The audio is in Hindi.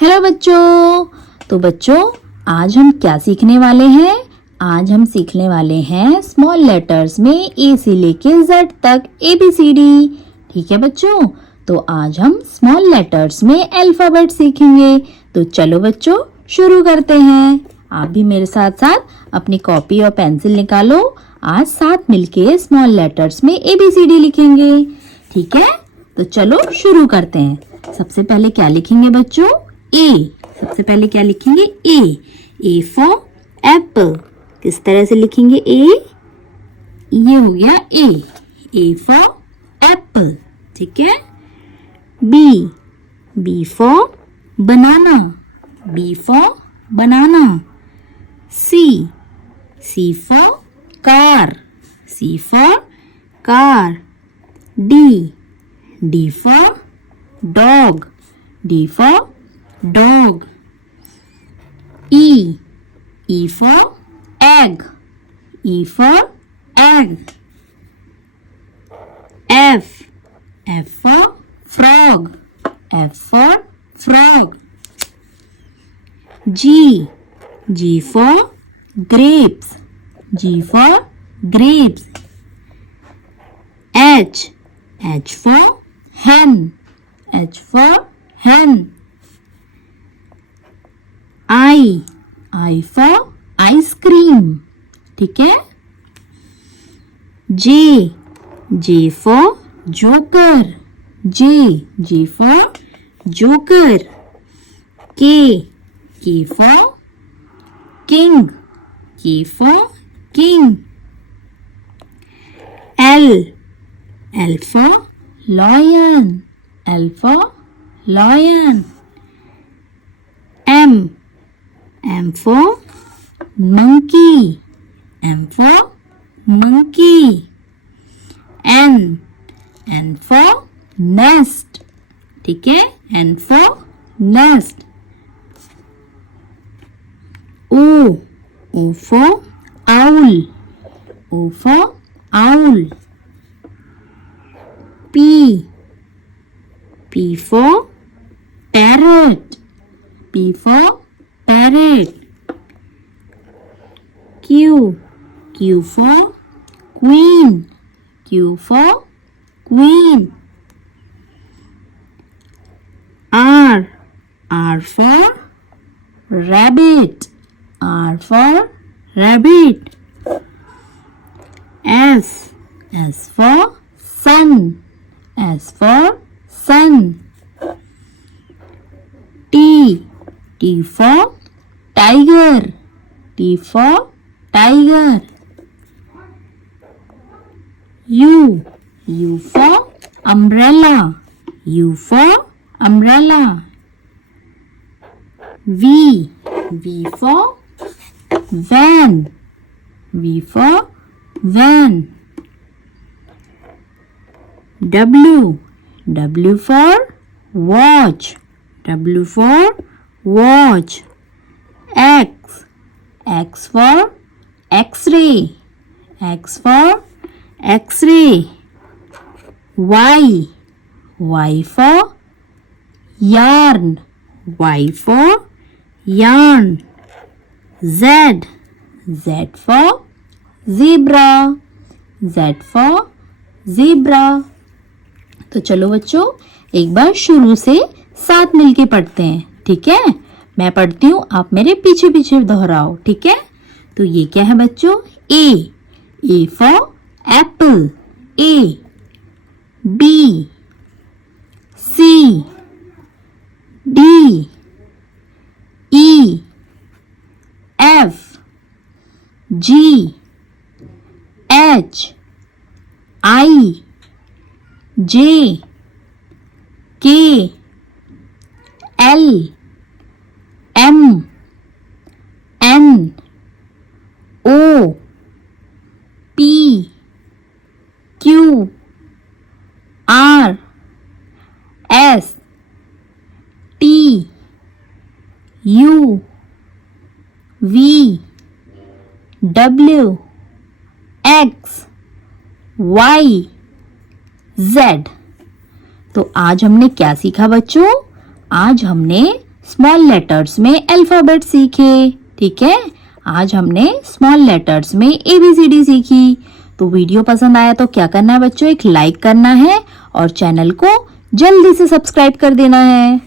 हेलो बच्चों। तो बच्चों आज हम क्या सीखने वाले हैं? आज हम सीखने वाले हैं स्मॉल लेटर्स में ए से लेके जेड तक ABCD। ठीक है बच्चों, तो आज हम स्मॉल लेटर्स में अल्फाबेट सीखेंगे। तो चलो बच्चों शुरू करते हैं। आप भी मेरे साथ साथ अपनी कॉपी और पेंसिल निकालो। आज साथ मिलके स्मॉल लेटर्स में ABCD लिखेंगे। ठीक है, तो चलो शुरू करते हैं। सबसे पहले क्या लिखेंगे बच्चों? ए। सबसे पहले क्या लिखेंगे? A for Apple. किस तरह से लिखेंगे ए? ये हो गया ए फॉर एप्पल। ठीक है। B for banana. B for banana. C for car. C for car. D for dog. D for dog. E for egg. E for egg. F for frog. F for frog. G for grapes. G for grapes. H for hen. H for hen. I for ice cream. ठीक है। J for joker. J for joker. K for king. K for king. L for lion. L for lion. M for monkey. M for monkey. N for nest. ठीक है, N for nest. O for owl. O for owl. P for parrot. P for parrot. Q for queen. Q for queen. R for rabbit. R for rabbit. S for sun. S for sun. T for tiger. T for tiger. U for umbrella. U for umbrella. V for van. V for van. W for watch. W for watch. X for X-ray. X for X-ray. Y for yarn. Y for yarn. Z for zebra. Z for zebra. तो चलो बच्चों एक बार शुरू से साथ मिलके पढ़ते हैं। ठीक है, मैं पढ़ती हूँ, आप मेरे पीछे पीछे दोहराओ। ठीक है, तो ये क्या है बच्चों? A for Apple. A. B. C. D. E. F. G. H. I. J. K. L. M. N. O. P. Q. R. S. T. U. V. W. X. Y. Z। तो आज हमने क्या सीखा बच्चों? आज हमने स्मॉल लेटर्स में अल्फाबेट सीखे। ठीक है, आज हमने स्मॉल लेटर्स में ABCD सीखी। तो वीडियो पसंद आया तो क्या करना है बच्चों, एक लाइक करना है और चैनल को जल्दी से सब्सक्राइब कर देना है।